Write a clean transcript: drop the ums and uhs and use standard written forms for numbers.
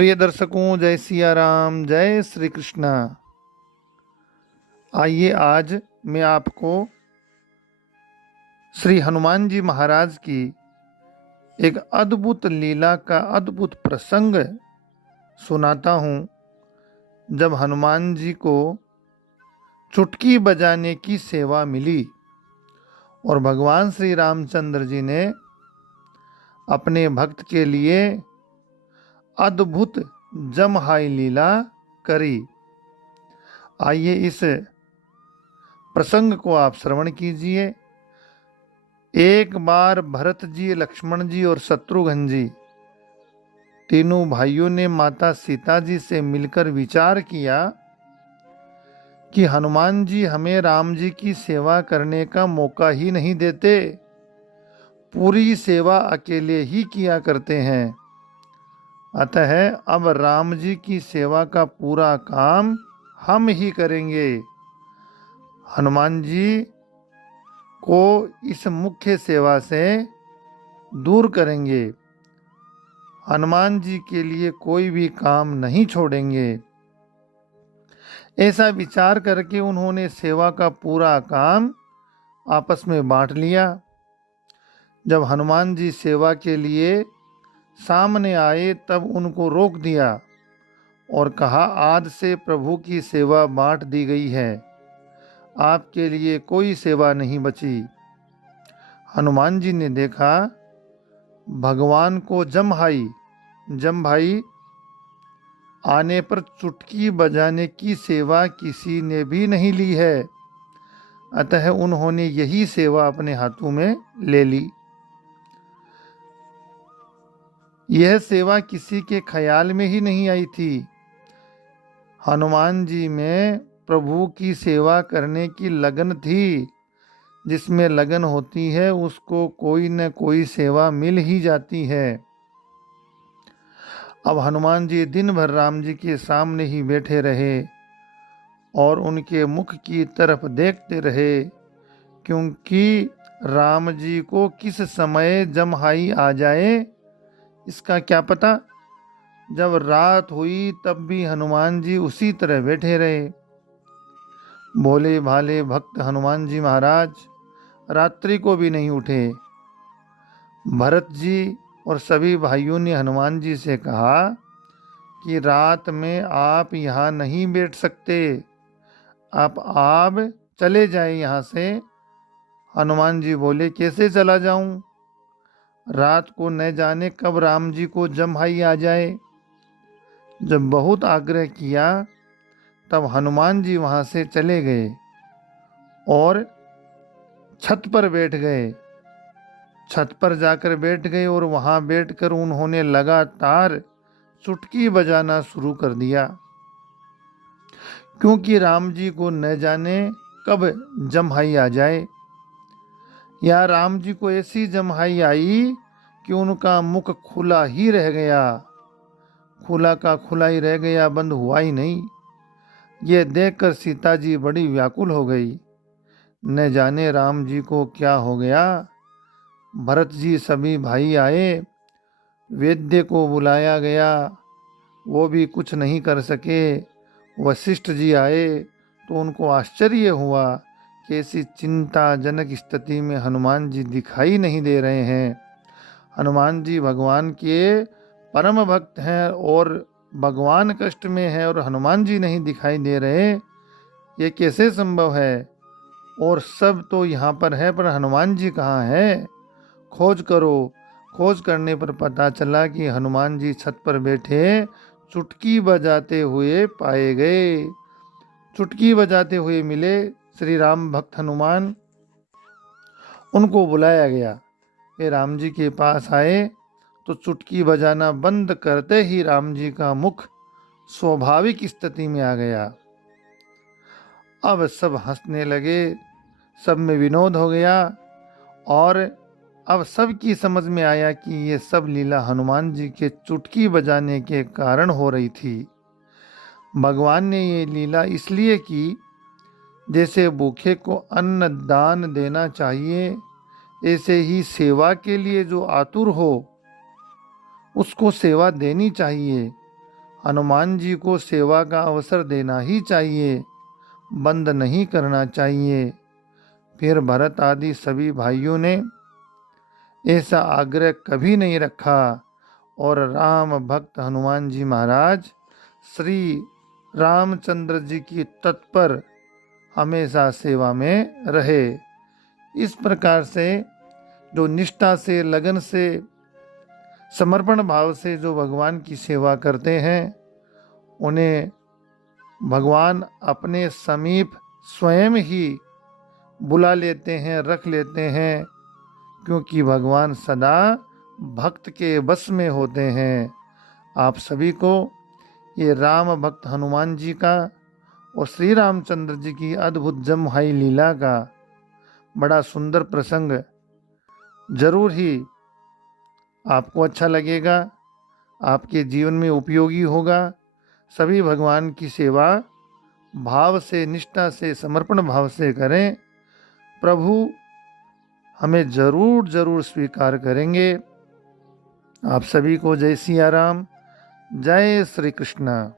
प्रिय दर्शकों, जय सिया राम, जय श्री कृष्णा। आइए आज मैं आपको श्री हनुमान जी महाराज की एक अद्भुत लीला का अद्भुत प्रसंग सुनाता हूँ। जब हनुमान जी को चुटकी बजाने की सेवा मिली और भगवान श्री रामचंद्र जी ने अपने भक्त के लिए अद्भुत जमहाई लीला करी। आइए इस प्रसंग को आप श्रवण कीजिए। एक बार भरत जी, लक्ष्मण जी और शत्रुघ्न जी तीनों भाइयों ने माता सीता जी से मिलकर विचार किया कि हनुमान जी हमें राम जी की सेवा करने का मौका ही नहीं देते, पूरी सेवा अकेले ही किया करते हैं। अतः अब राम जी की सेवा का पूरा काम हम ही करेंगे। हनुमान जी को इस मुख्य सेवा से दूर करेंगे। हनुमान जी के लिए कोई भी काम नहीं छोड़ेंगे। ऐसा विचार करके उन्होंने सेवा का पूरा काम आपस में बांट लिया। जब हनुमान जी सेवा के लिए सामने आए तब उनको रोक दिया और कहा, आज से प्रभु की सेवा बांट दी गई है, आपके लिए कोई सेवा नहीं बची। हनुमान जी ने देखा भगवान को जमभाई आने पर चुटकी बजाने की सेवा किसी ने भी नहीं ली है। अतः उन्होंने यही सेवा अपने हाथों में ले ली। यह सेवा किसी के ख्याल में ही नहीं आई थी। हनुमान जी में प्रभु की सेवा करने की लगन थी। जिसमें लगन होती है उसको कोई न कोई सेवा मिल ही जाती है। अब हनुमान जी दिन भर राम जी के सामने ही बैठे रहे और उनके मुख की तरफ देखते रहे, क्योंकि राम जी को किस समय जमहाई आ जाए इसका क्या पता। जब रात हुई तब भी हनुमान जी उसी तरह बैठे रहे। भोले भाले भक्त हनुमान जी महाराज रात्रि को भी नहीं उठे। भरत जी और सभी भाइयों ने हनुमान जी से कहा कि रात में आप यहाँ नहीं बैठ सकते, आप चले जाए यहाँ से। हनुमान जी बोले, कैसे चला जाऊं? रात को न जाने कब राम जी को जमहाई आ जाए। जब बहुत आग्रह किया तब हनुमान जी वहाँ से चले गए और छत पर बैठ गए। छत पर जाकर बैठ गए और वहाँ बैठकर उन्होंने लगातार चुटकी बजाना शुरू कर दिया, क्योंकि राम जी को न जाने कब जमहाई आ जाए। या राम जी को ऐसी जमहाई आई कि उनका मुख खुला ही रह गया, खुला का खुला ही रह गया, बंद हुआ ही नहीं। ये देखकर सीता जी बड़ी व्याकुल हो गई। न जाने राम जी को क्या हो गया। भरत जी सभी भाई आए, वैद्य को बुलाया गया, वो भी कुछ नहीं कर सके। वशिष्ठ जी आए तो उनको आश्चर्य हुआ कि ऐसी चिंताजनक स्थिति में हनुमान जी दिखाई नहीं दे रहे हैं। हनुमान जी भगवान के परम भक्त हैं और भगवान कष्ट में है और हनुमान जी नहीं दिखाई दे रहे, ये कैसे संभव है? और सब तो यहाँ पर है, पर हनुमान जी कहाँ है? खोज करो। खोज करने पर पता चला कि हनुमान जी छत पर बैठे चुटकी बजाते हुए पाए गए। चुटकी बजाते हुए मिले श्री राम भक्त हनुमान। उनको बुलाया गया। वे राम जी के पास आए तो चुटकी बजाना बंद करते ही राम जी का मुख स्वाभाविक स्थिति में आ गया। अब सब हंसने लगे, सब में विनोद हो गया और अब सबकी समझ में आया कि ये सब लीला हनुमान जी के चुटकी बजाने के कारण हो रही थी। भगवान ने ये लीला इसलिए की, जैसे भूखे को अन्न दान देना चाहिए, ऐसे ही सेवा के लिए जो आतुर हो उसको सेवा देनी चाहिए। हनुमान जी को सेवा का अवसर देना ही चाहिए, बंद नहीं करना चाहिए। फिर भरत आदि सभी भाइयों ने ऐसा आग्रह कभी नहीं रखा और राम भक्त हनुमान जी महाराज श्री रामचंद्र जी की तत्पर हमेशा सेवा में रहे। इस प्रकार से जो निष्ठा से, लगन से, समर्पण भाव से जो भगवान की सेवा करते हैं, उन्हें भगवान अपने समीप स्वयं ही बुला लेते हैं, रख लेते हैं, क्योंकि भगवान सदा भक्त के बस में होते हैं। आप सभी को ये राम भक्त हनुमान जी का और श्री रामचंद्र जी की अद्भुत जमहाई लीला का बड़ा सुंदर प्रसंग जरूर ही आपको अच्छा लगेगा, आपके जीवन में उपयोगी होगा। सभी भगवान की सेवा भाव से, निष्ठा से, समर्पण भाव से करें। प्रभु हमें जरूर जरूर स्वीकार करेंगे। आप सभी को जय सिया राम, जय श्री कृष्ण।